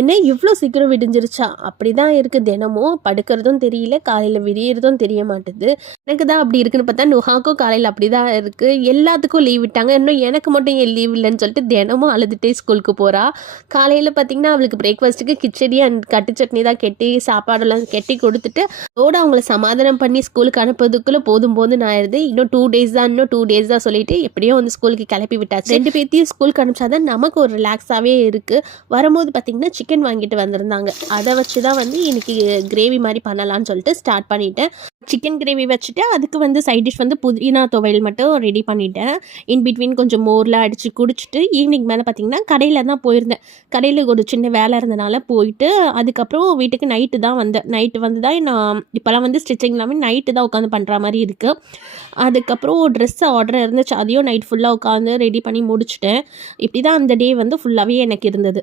என்ன இவ்வளோ சீக்கிரம் விடிஞ்சிருச்சா? அப்படி தான் இருக்குது. தினமும் படுக்கிறதும் தெரியல, காலையில் விடியறதும் தெரிய மாட்டுது. எனக்கு தான் அப்படி இருக்குன்னு பார்த்தா, நுஹாக்கும் காலையில் அப்படி தான் இருக்குது. எல்லாத்துக்கும் லீவ் விட்டாங்க. இன்னும் எனக்கு மட்டும் ஏன் லீவ் இல்லைன்னு சொல்லிட்டு தினமும் அழுதுகிட்டே ஸ்கூலுக்கு போகிறா. காலையில் பார்த்திங்கன்னா அவளுக்கு பிரேக்ஃபாஸ்ட்டுக்கு கிச்சடி அண்ட் கட்டு சட்னி தான் கெட்டி சாப்பாடெல்லாம் கெட்டி கொடுத்துட்டு அதோடு அவங்கள சமாதானம் பண்ணி ஸ்கூலுக்கு அனுப்புறதுக்குள்ளே போதும் போதுன்னு ஆயிடுது. இன்னும் 2 டேஸ் தான் சொல்லிட்டு எப்படியோ வந்து ஸ்கூலுக்கு கிளப்பி விட்டாச்சு. 2 பேர்த்தையும் ஸ்கூலுக்கு அனுப்பிச்சா தான் நமக்கு ஒரு ரிலாக்ஸாகவே இருக்குது. வரும்போது பார்த்திங்கன்னா சிக்கன் வாங்கிட்டு வந்திருந்தாங்க. அதை வச்சு தான் வந்து இன்றைக்கி கிரேவி மாதிரி பண்ணலான்னு சொல்லிட்டு ஸ்டார்ட் பண்ணிட்டேன். சிக்கன் கிரேவி வச்சுட்டு அதுக்கு வந்து சைட் டிஷ் வந்து புதினா துவையல் மட்டும் ரெடி பண்ணிட்டேன். இன் பிட்வீன் கொஞ்சம் மோர்லாம் அடித்து குடிச்சிட்டு ஈவினிங் மேலே பார்த்திங்கன்னா கடையில் தான் போயிருந்தேன். கடையில் ஒரு சின்ன வேலை இருந்தனால போயிட்டு அதுக்கப்புறம் வீட்டுக்கு நைட்டு தான் வந்தேன். நைட்டு வந்து தான் நான் இப்போலாம் வந்து ஸ்டிச்சிங் எல்லாமே நைட்டு தான் உட்காந்து பண்ணுற மாதிரி இருக்குது. அதுக்கப்புறம் ட்ரெஸ் ஆர்டர் இருந்துச்சு. அதையும் நைட் ஃபுல்லாக உட்காந்து ரெடி பண்ணி முடிச்சுட்டேன். இப்படி தான் அந்த டே வந்து ஃபுல்லாகவே எனக்கு இருந்தது.